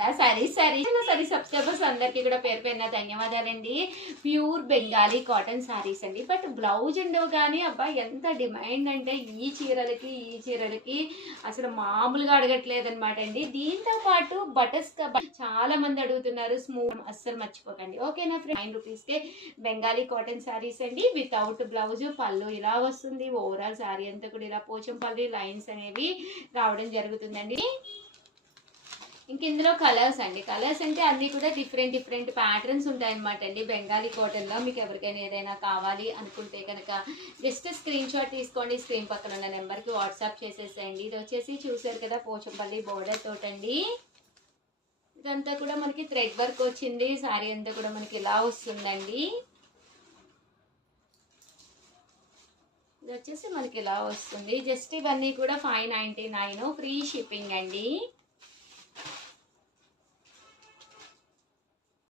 సరే సరే సరే సబ్స్క్రైబర్స్ అందరికీ కూడా పేరు పేరున ధన్యవాదాలండి. ప్యూర్ బెంగాలీ కాటన్ శారీస్ అండి. బట్ బ్లౌజ్ ఉండవు కానీ అబ్బా ఎంత డిమాండ్ అంటే ఈ చీరలకి అసలు మామూలుగా అడగట్లేదనమాట అండి. దీంతో పాటు బటర్స్ చాలా మంది అడుగుతున్నారు. స్మూత్ అస్సలు మర్చిపోకండి. ఓకేనా ఫ్రెండ్, 9 రూపీస్కే బెంగాలీ కాటన్ శారీస్ అండి. వితౌట్ బ్లౌజ్, పళ్ళు ఇలా వస్తుంది. ఓవరాల్ శారీ అంతా కూడా ఇలా పోచంపల్లి లైన్స్ అనేవి రావడం జరుగుతుందండి. ఇంక ఇందులో కలర్స్ అండి. కలర్స్ అంటే అన్నీ కూడా డిఫరెంట్ ప్యాటర్న్స్ ఉంటాయన్నమాట అండి బెంగాలీ కాటన్లో. మీకు ఎవరికైనా ఏదైనా కావాలి అనుకుంటే కనుక జస్ట్ స్క్రీన్ షాట్ తీసుకోండి. స్క్రీన్ పక్కన ఉన్న నెంబర్కి వాట్సాప్ చేసేసేయండి. ఇది వచ్చేసి చూసారు కదా పోచంపల్లి బోర్డర్ తోటండి. ఇదంతా కూడా మనకి థ్రెడ్ వర్క్ వచ్చింది. శారీ అంతా కూడా మనకి ఇలా వస్తుందండి. ఇది వచ్చేసి మనకి ఇలా వస్తుంది. జస్ట్ ఇవన్నీ కూడా 599 ఫ్రీ షిప్పింగ్ అండి.